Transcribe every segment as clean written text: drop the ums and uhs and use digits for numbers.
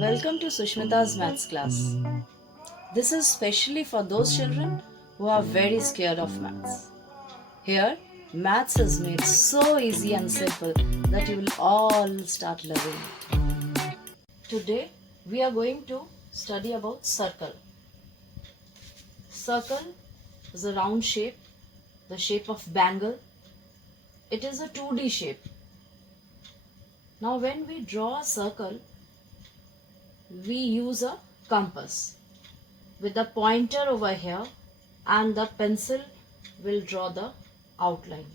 Welcome to Sushmita's Maths class. This is specially for those children who are very scared of maths. Here, maths is made so easy and simple that you will all start loving it. Today, we are going to study about circle. Circle is a round shape, the shape of bangle. It is a 2D shape. Now, when we draw a circle, we use a compass with the pointer over here and the pencil will draw the outline.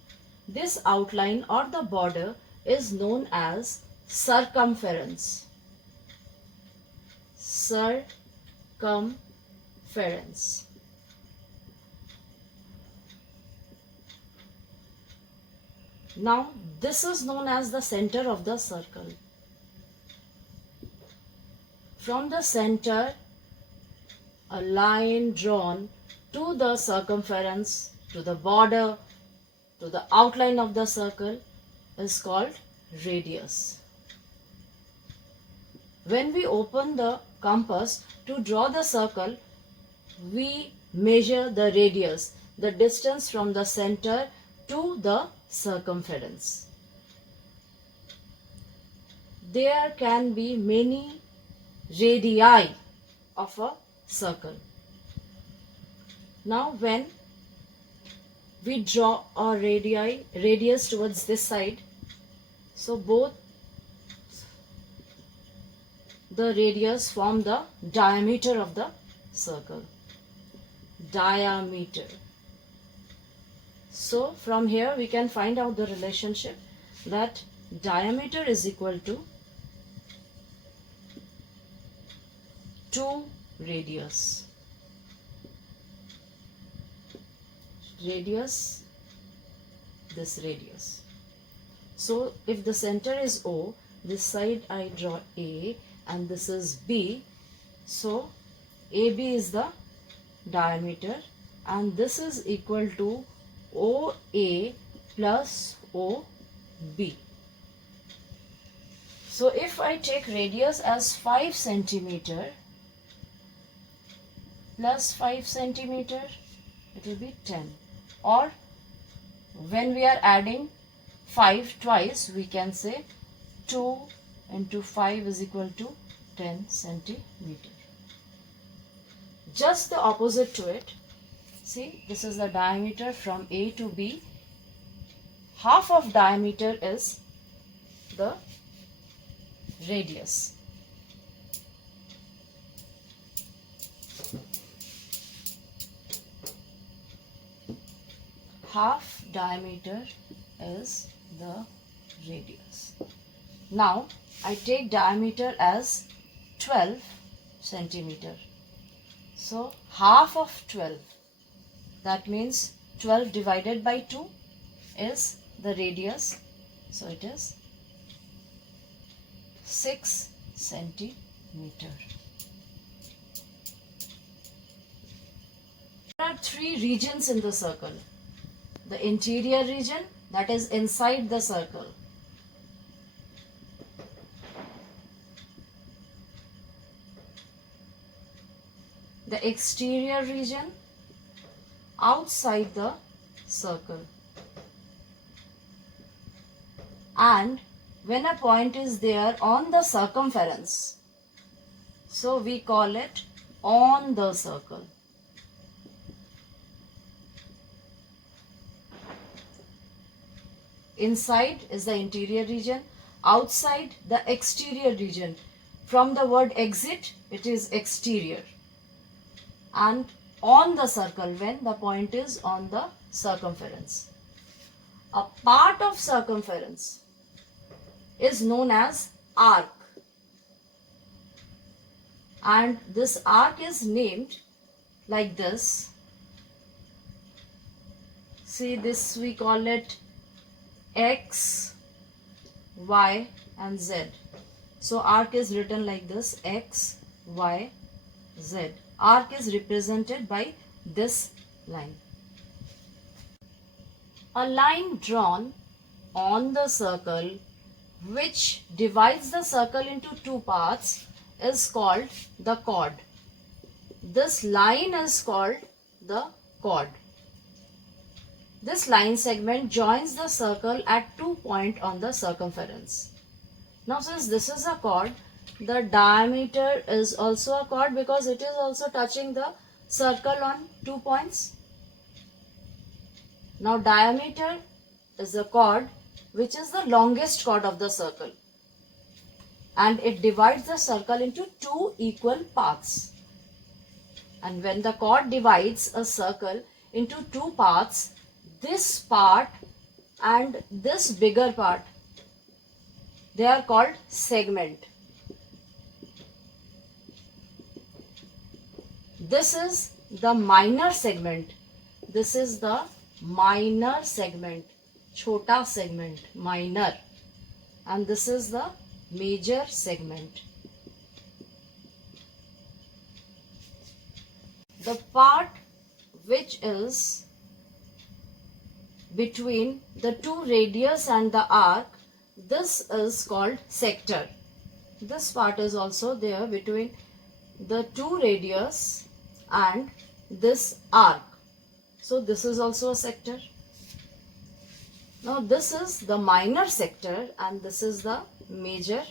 This outline or the border is known as circumference. Circumference. Now this is known as the center of the circle. From the center, a line drawn to the circumference, to the border, to the outline of the circle is called radius. When we open the compass to draw the circle, we measure the radius, the distance from the center to the circumference. There can be many radii of a circle. Now when we draw a radius towards this side, so both the radius form the diameter of the circle. Diameter. So from here we can find out the relationship that diameter is equal to 2 radius. Radius, this radius. So if the center is O, this side I draw A and this is B. So AB is the diameter and this is equal to OA plus OB. So if I take radius as 5 centimeter plus 5 centimeter, it will be 10. Or when we are adding 5 twice, we can say 2 into 5 is equal to 10 centimeter. Just the opposite to it. See, this is the diameter from A to B. Half of diameter is the radius. Half diameter is the radius. Now I take diameter as 12 centimeter. So half of 12, that means 12 divided by 2 is the radius. So it is 6 centimeter. There are 3 regions in the circle. The interior region, that is inside the circle. The exterior region, outside the circle. And when a point is there on the circumference, so we call it on the circle. Inside is the interior region, outside the exterior region. From the word exit, it is exterior. And on the circle, when the point is on the circumference. A part of circumference is known as arc. And this arc is named like this. See, this we call it X, Y and Z. So arc is written like this, X, Y, Z. Arc is represented by this line. A line drawn on the circle which divides the circle into two parts is called the chord. This line is called the chord. This line segment joins the circle at 2 points on the circumference. Now since this is a chord, the diameter is also a chord because it is also touching the circle on 2 points. Now diameter is a chord which is the longest chord of the circle, and it divides the circle into 2 equal parts. And when the chord divides a circle into 2 parts, this part and this bigger part, they are called segment. This is the minor segment. This is the minor segment. Chota segment, minor. And this is the major segment. The part which is between the 2 radius and the arc, this is called sector. This part is also there between the 2 radius and this arc. So this is also a sector. Now this is the minor sector and this is the major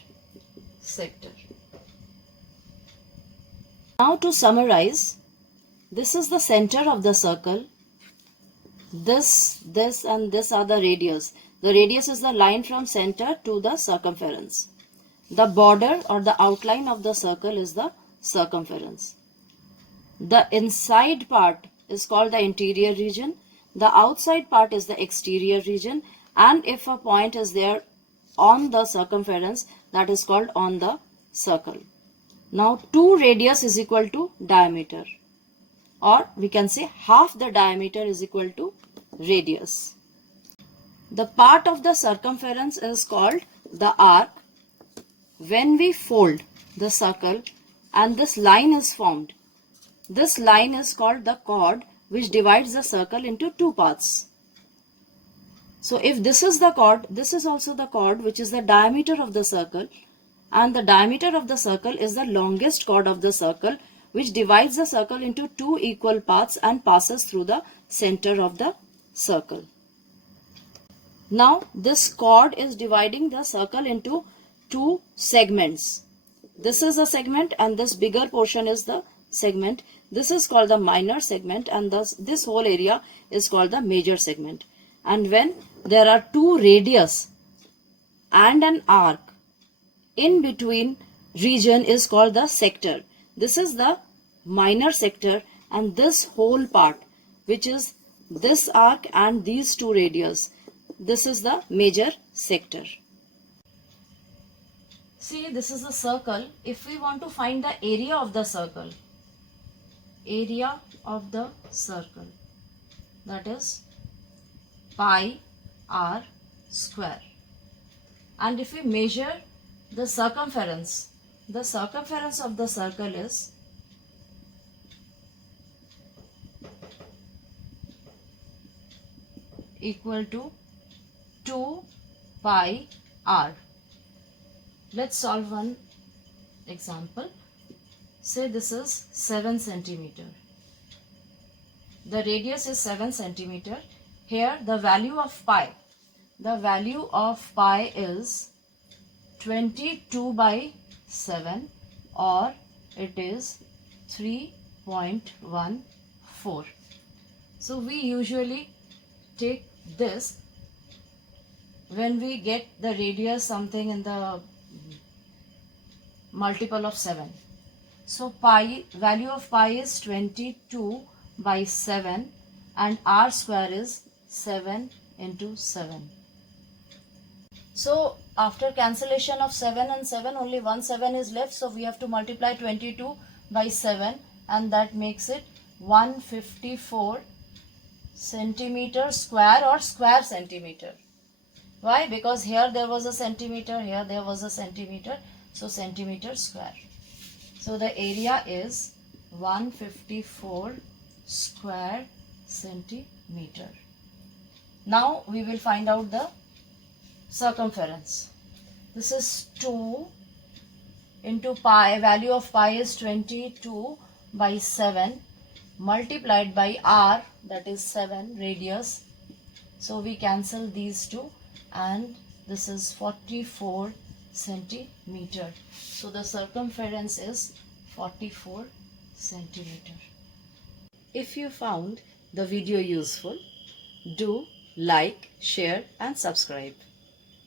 sector. Now to summarize, this is the center of the circle. This and this are the radius. The radius is the line from center to the circumference. The border or the outline of the circle is the circumference. The inside part is called the interior region. The outside part is the exterior region. And if a point is there on the circumference, that is called on the circle. Now 2 radius is equal to diameter. Or we can say half the diameter is equal to radius. The part of the circumference is called the arc. When we fold the circle and this line is formed, this line is called the chord which divides the circle into 2 parts. So if this is the chord, this is also the chord which is the diameter of the circle, and the diameter of the circle is the longest chord of the circle which divides the circle into 2 equal parts and passes through the center of the circle. Now this chord is dividing the circle into 2 segments. This is a segment and this bigger portion is the segment. This is called the minor segment and thus this whole area is called the major segment. And when there are 2 radius and an arc, in between region is called the sector. This is the minor sector and this whole part which is this arc and these 2 radius, this is the major sector. See, this is a circle. If we want to find the area of the circle, that is pi r square. And if we measure the circumference of the circle is equal to 2 pi r. Let's solve one example. Say this is 7 centimeter. The radius is 7 centimeter. Here the value of pi is 22 by 7 or it is 3.14. So we usually take this when we get the radius something in the multiple of 7. So value of pi is 22 by 7 and r square is 7 into 7. So after cancellation of 7 and 7, only one 7 is left. So we have to multiply 22 by 7 and that makes it 154 centimeter square or square centimeter. Why? Because here there was a centimeter, here there was a centimeter. So centimeter square. So the area is 154 square centimeter. Now we will find out the circumference. This is 2 into pi, value of pi is 22 by 7 multiplied by r, that is 7 radius. So we cancel these two and this is 44 centimeter. So the circumference is 44 centimeter. If you found the video useful, do like, share and subscribe.